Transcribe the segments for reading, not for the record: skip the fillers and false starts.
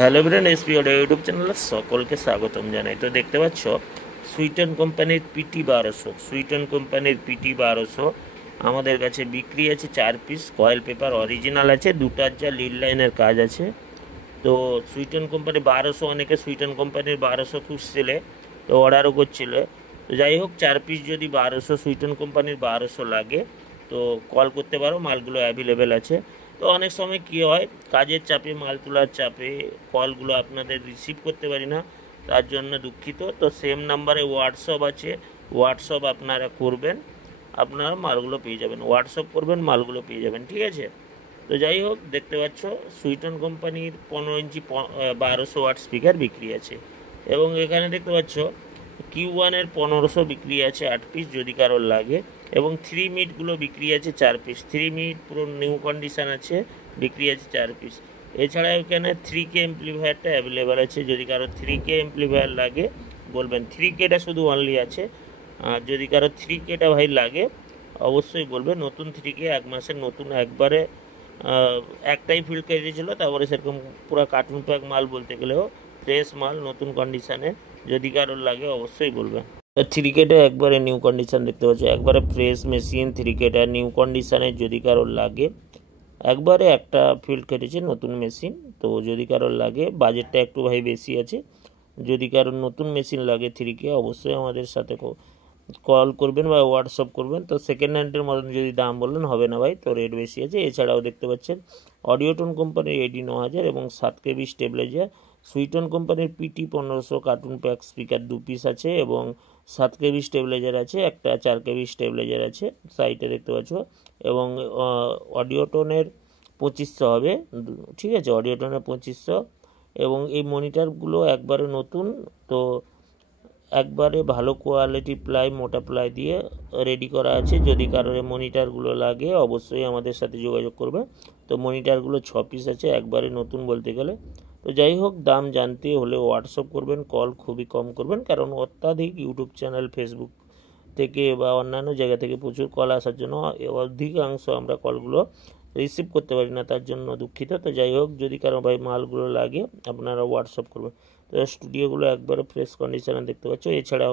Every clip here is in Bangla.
Hello brain SP audio YouTube চ্যানেলে সকলকে স্বাগতম জানাই। তো দেখতে পাচ্ছ সুইটন কোম্পানির পিটি 1200 আমাদের কাছে বিক্রি আছে 4 পিস। কয়েল পেপার অরিজিনাল আছে, দুটার যা লিড লাইনের কাজ আছে। তো সুইটন কোম্পানি 1200, অনেকে সুইটন কোম্পানির 1200 খুঁজছিলে, তো অর্ডারও করছিলে। তো যাই হোক, 4 পিস যদি 1200 সুইটন কোম্পানির 1200 লাগে তো কল করতে পারো, মালগুলো অ্যাভেলেবেল আছে। তো অনেক সময় কী হয়, কাজের চাপে, মাল তোলার চাপে কলগুলো আপনাদের রিসিভ করতে পারি না, তার জন্য দুঃখিত। তো সেম নাম্বারে হোয়াটসঅ্যাপ আছে, হোয়াটসঅ্যাপ আপনারা করবেন, আপনারা মালগুলো পেয়ে যাবেন। হোয়াটসঅ্যাপ করবেন, মালগুলো পেয়ে যাবেন, ঠিক আছে। তো যাই হোক, দেখতে পাচ্ছ সুইটন কোম্পানির 15 ইঞ্চি 1200 ওয়াট স্পিকার বিক্রি আছে। এবং এখানে দেখতে পাচ্ছ Q1-এর 1500 বিক্রি আছে 8 পিস, যদি কারোর লাগে। এবং 3 মিটগুলো বিক্রি আছে 4 পিস। 3 মিট পুরো নিউ কন্ডিশান আছে, বিক্রি আছে 4 পিস। এছাড়া এখানে 3K এমপ্লিফায়ারটা অ্যাভেলেবেল আছে, যদি কারো 3K এমপ্লিফায়ার লাগে বলবেন। 3Kটা শুধু অনলি আছে, যদি কারো 3Kটা ভাই লাগে অবশ্যই বলবে। নতুন 3K 1 মাসের নতুন, একবারে একটাই ফিল্ড কেটেছিল, তারপরে সেরকম পুরো কার্টুন প্যাক মাল, বলতে গেলেও ফ্রেশ মাল, নতুন কন্ডিশানে। যদি কারোর লাগে অবশ্যই বলবেন। 3Kটা একবারে নিউ কন্ডিশান দেখতে পাচ্ছ, একবারে ফ্রেশ মেশিন 3Kটা নিউ কন্ডিশানে। যদি কারোর লাগে, একবারে একটা ফিল্ড কেটেছে নতুন মেশিন। তো যদি কারোর লাগে, বাজেটটা একটু ভাই বেশি আছে, যদি কারোর নতুন মেশিন লাগে 3K অবশ্যই আমাদের সাথে কল করবেন বা হোয়াটসঅ্যাপ করবেন। তো সেকেন্ড হ্যান্ডের মতন যদি দাম বললেন হবে না ভাই, তো রেট বেশি আছে। এছাড়াও দেখতে পাচ্ছেন অডিওটন কোম্পানির AD9000 এবং 7 KB স্টেবিলাইজার। সুইটন কোম্পানির PT 1500 cartoon pack speaker 2 piece আছে, এবং 7 KB স্টেবিলাইজার আছে, একটা 4 KB স্টেবিলাইজার আছে সাইটে দেখতে পাচ্ছ। এবং অডিওটনের 2500 হবে, ঠিক আছে, অডিওটনের 2500। এবং এই মনিটরগুলো একবারে নতুন, তো একবারে ভালো কোয়ালিটি প্লাই, মোটা প্লাই দিয়ে রেডি করা আছে। যদি কারোর মনিটরগুলো লাগে অবশ্যই আমাদের সাথে যোগাযোগ করবে। তো মনিটরগুলো 6 পিস আছে, একবারে নতুন বলতে গেলে। তো যাই হোক, দাম জানতে হলে হোয়াটসঅ্যাপ করবেন, কল খুবই কম করবেন, কারণ অত্যাধিক ইউটিউব চ্যানেল, ফেসবুক থেকে বা অন্যান্য জায়গা থেকে প্রচুর কল আসার জন্য অধিকাংশ আমরা কলগুলো রিসিভ করতে পারি না, তার জন্য দুঃখিত। তো যাই হোক, যদি কারো ভাই মালগুলো লাগে আপনারা হোয়াটসঅ্যাপ করবেন। তো স্টুডিওগুলো একবারে ফ্রেশ কন্ডিশনে দেখতে পাচ্ছ। এছাড়াও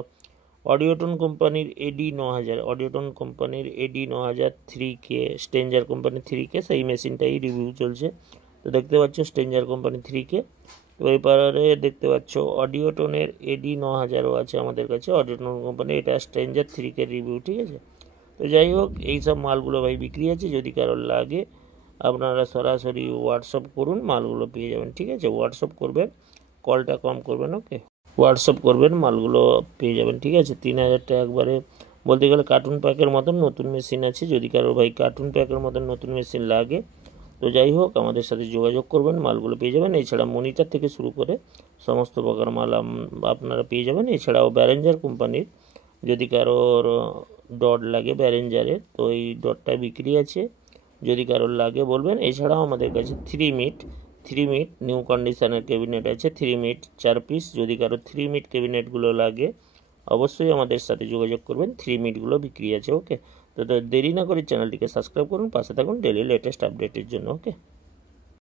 অডিওটন কোম্পানির AD9000 3K, স্ট্রেঞ্জার কোম্পানির 3K, সেই মেশিনটাই রিভিউ চলছে। তো দেখতে পাচ্ছ স্ট্রেঞ্জার কোম্পানি 3K। তো এবারে দেখতে পাচ্ছ অডিওটনের AD9000ও আছে আমাদের কাছে, অডিওটন কোম্পানি, এটা স্ট্রেঞ্জার 3K রিভিউ, ঠিক আছে। তো যাই হোক, এইসব মালগুলো ভাই বিক্রি আছে, যদি কারোর লাগে আপনারা সরাসরি হোয়াটসঅ্যাপ করুন, মালগুলো পেয়ে যাবেন, ঠিক আছে। হোয়াটসঅ্যাপ করবেন, কলটা কম করবেন, ওকে। হোয়াটসঅ্যাপ করবেন, মালগুলো পেয়ে যাবেন, ঠিক আছে। 3000টা একবারে বলতে গেলে কার্টুন প্যাকের মতন নতুন মেশিন আছে, যদি কারোর ভাই কার্টুন প্যাকের মতন নতুন মেশিন লাগে তো যাই হোক আমাদের সাথে যোগাযোগ করবেন, মালগুলো পেয়ে যাবেন। এছাড়া মনিটর থেকে শুরু করে সমস্ত প্রকার মাল আপনারা পেয়ে যাবেন। এছাড়াও ব্যারেঞ্জার কোম্পানির যদি কারোর ডট লাগে ব্যারেঞ্জারের, তো এই ডটটা বিক্রি আছে, যদি কারোর লাগে বলবেন। এছাড়াও আমাদের কাছে 3 মিট নিউ কন্ডিশনের ক্যাবিনেট আছে, 3 মিট 4 পিস। যদি কারো 3 মিট ক্যাবিনেটগুলো লাগে অবশ্যই আমাদের সাথে যোগাযোগ করবেন, 3 মিটগুলো বিক্রি আছে, ওকে। তো দেরি না করে চ্যানেলটিকে সাবস্ক্রাইব করুন, পাশে থাকুন ডেলি লেটেস্ট আপডেটের জন্য, ওকে।